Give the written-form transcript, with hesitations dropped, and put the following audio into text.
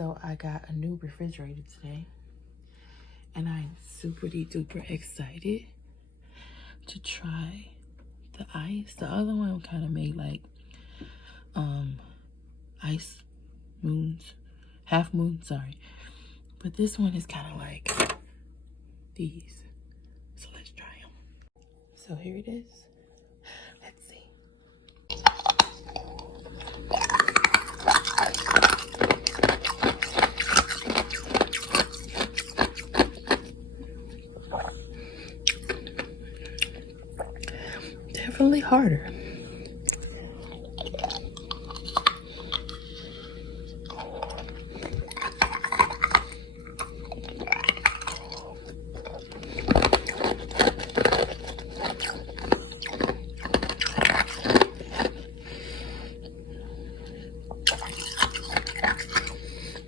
So I got a new refrigerator today, and I'm super duper excited to try the ice. The other one kind of made like ice moons, half moon, sorry. But this one is kind of like these. So let's try them. So here it is. Let's see. Definitely harder.